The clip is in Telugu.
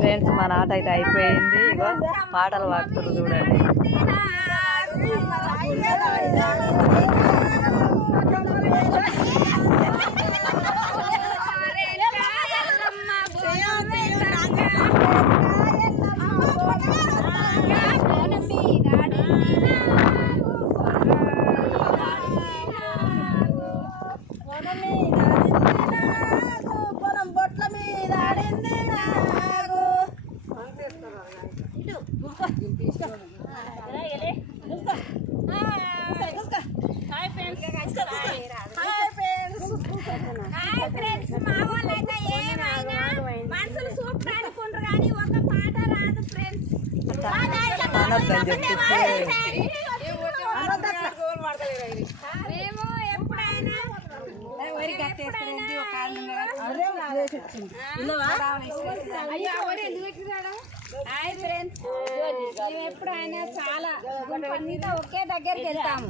ఫ్రెండ్స్ మన ఆట అయితే అయిపోయింది. ఇగో పాటలు పాడుతున్నారు చూడండి. ఎప్పుడైనా చాలా ఒకే దగ్గరికి వెళ్తాము.